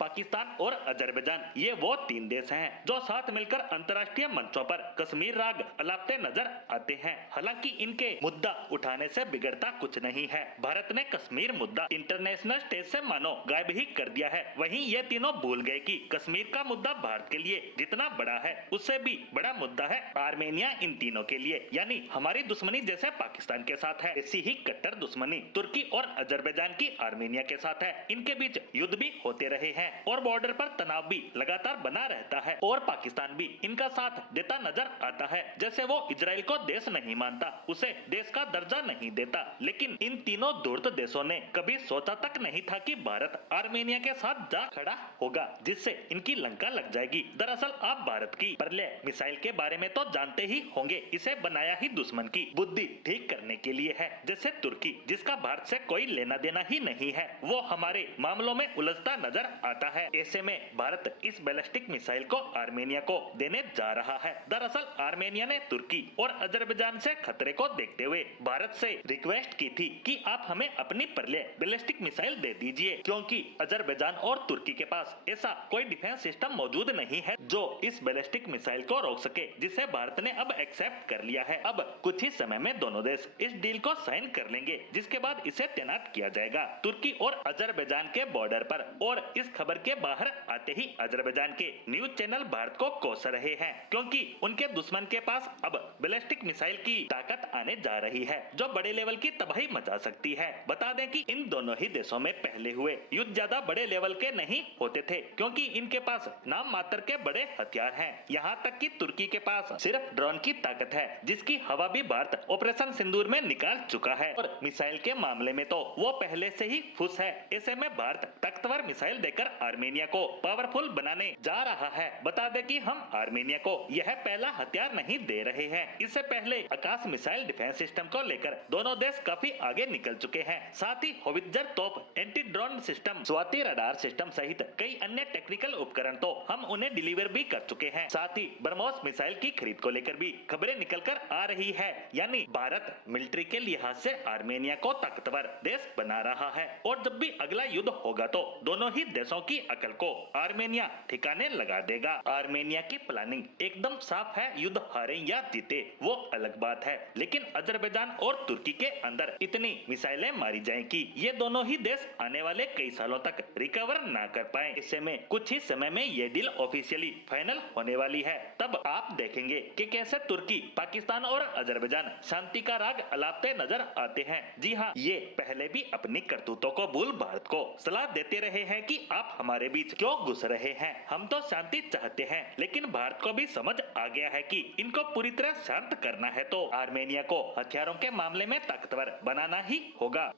पाकिस्तान और अजरबैजान ये वो तीन देश हैं जो साथ मिलकर अंतर्राष्ट्रीय मंचों पर कश्मीर राग अलापते नजर आते हैं। हालांकि इनके मुद्दा उठाने से बिगड़ता कुछ नहीं है। भारत ने कश्मीर मुद्दा इंटरनेशनल स्टेज से मानो गायब ही कर दिया है। वहीं ये तीनों भूल गए कि कश्मीर का मुद्दा भारत के लिए जितना बड़ा है उससे भी बड़ा मुद्दा है आर्मेनिया इन तीनों के लिए, यानी हमारी दुश्मनी जैसे पाकिस्तान के साथ है ऐसी ही कट्टर दुश्मनी तुर्की और अजरबैजान की आर्मेनिया के साथ है। इनके बीच युद्ध भी होते रहे हैं और बॉर्डर पर तनाव भी लगातार बना रहता है और पाकिस्तान भी इनका साथ देता नजर आता है। जैसे वो इजराइल को देश नहीं मानता, उसे देश का दर्जा नहीं देता, लेकिन इन तीनों धूर्त देशों ने कभी सोचा तक नहीं था कि भारत आर्मेनिया के साथ जा खड़ा होगा जिससे इनकी लंका लग जाएगी। दरअसल आप भारत की प्रलय मिसाइल के बारे में तो जानते ही होंगे। इसे बनाया ही दुश्मन की बुद्धि ठीक करने के लिए है। जैसे तुर्की, जिसका भारत से कोई लेना देना ही नहीं है, वो हमारे मामलों में उलझता नजर आता है। ऐसे में भारत इस बैलिस्टिक मिसाइल को आर्मेनिया को देने जा रहा है। दरअसल आर्मेनिया ने तुर्की और अजरबैजान से खतरे को देखते हुए भारत से रिक्वेस्ट की थी कि आप हमें अपनी प्रलय बैलिस्टिक मिसाइल दे दीजिए, क्योंकि अजरबैजान और तुर्की के पास ऐसा कोई डिफेंस सिस्टम मौजूद नहीं है जो इस बैलिस्टिक मिसाइल को रोक सके, जिसे भारत ने अब एक्सेप्ट कर लिया है। अब कुछ ही समय में दोनों देश इस डील को साइन कर लेंगे, जिसके बाद इसे तैनात किया जाएगा तुर्की और अजरबैजान के बॉर्डर पर। और इस खबर के बाहर आते ही अजरबैजान के न्यूज चैनल भारत को कोस रहे हैं, क्योंकि उनके दुश्मन के पास अब बैलिस्टिक मिसाइल की ताकत आने जा रही है जो बड़े लेवल की तबाही मचा सकती है। बता दें कि इन दोनों ही देशों में पहले हुए युद्ध ज्यादा बड़े लेवल के नहीं होते थे, क्योंकि इनके पास नाम मात्र के बड़े हथियार हैं। यहाँ तक कि तुर्की के पास सिर्फ ड्रोन की ताकत है, जिसकी हवा भी भारत ऑपरेशन सिंदूर में निकाल चुका है और मिसाइल के मामले में तो वो पहले से ही खुश है। ऐसे में भारत ताकतवर मिसाइल देकर आर्मेनिया को पावरफुल बनाने जा रहा है। बता दें कि हम आर्मेनिया को यह पहला हथियार नहीं दे रहे हैं। इससे पहले आकाश मिसाइल डिफेंस सिस्टम को लेकर दोनों देश काफी आगे निकल चुके हैं। साथ ही होवित्जर तोप, anti drone system, Swati radar system सहित कई अन्य टेक्निकल उपकरण तो हम उन्हें डिलीवर भी कर चुके हैं। साथ ही ब्रह्मोस मिसाइल की खरीद को लेकर भी खबरें निकल कर आ रही है, यानी भारत मिलिट्री के लिहाज से आर्मेनिया को ताकतवर देश बना रहा है। और जब भी अगला युद्ध होगा तो दोनों ही देशों की अकल को आर्मेनिया ठिकाने लगा देगा। आर्मेनिया की प्लानिंग एकदम साफ है, युद्ध हारे या जीते वो अलग बात है, लेकिन अजरबैजान और तुर्की के अंदर इतनी मिसाइलें मारी जाएं कि ये दोनों ही देश आने वाले कई सालों तक रिकवर ना कर पाए। ऐसे में कुछ ही समय में ये डील ऑफिशियली फाइनल होने वाली है। तब आप देखेंगे कि कैसे तुर्की, पाकिस्तान और अजरबैजान शांति का राग अलापते नजर आते हैं। जी हाँ, ये पहले भी अपनी करतूतों को भूल भारत को सलाह देते रहे हैं कि आप हमारे बीच क्यों घुस रहे हैं, हम तो शांति चाहते हैं। लेकिन भारत को भी समझ आ गया है कि इनको पूरी तरह शांत करना है तो आर्मेनिया को हथियारों के मामले में ताकतवर बनाना ही होगा।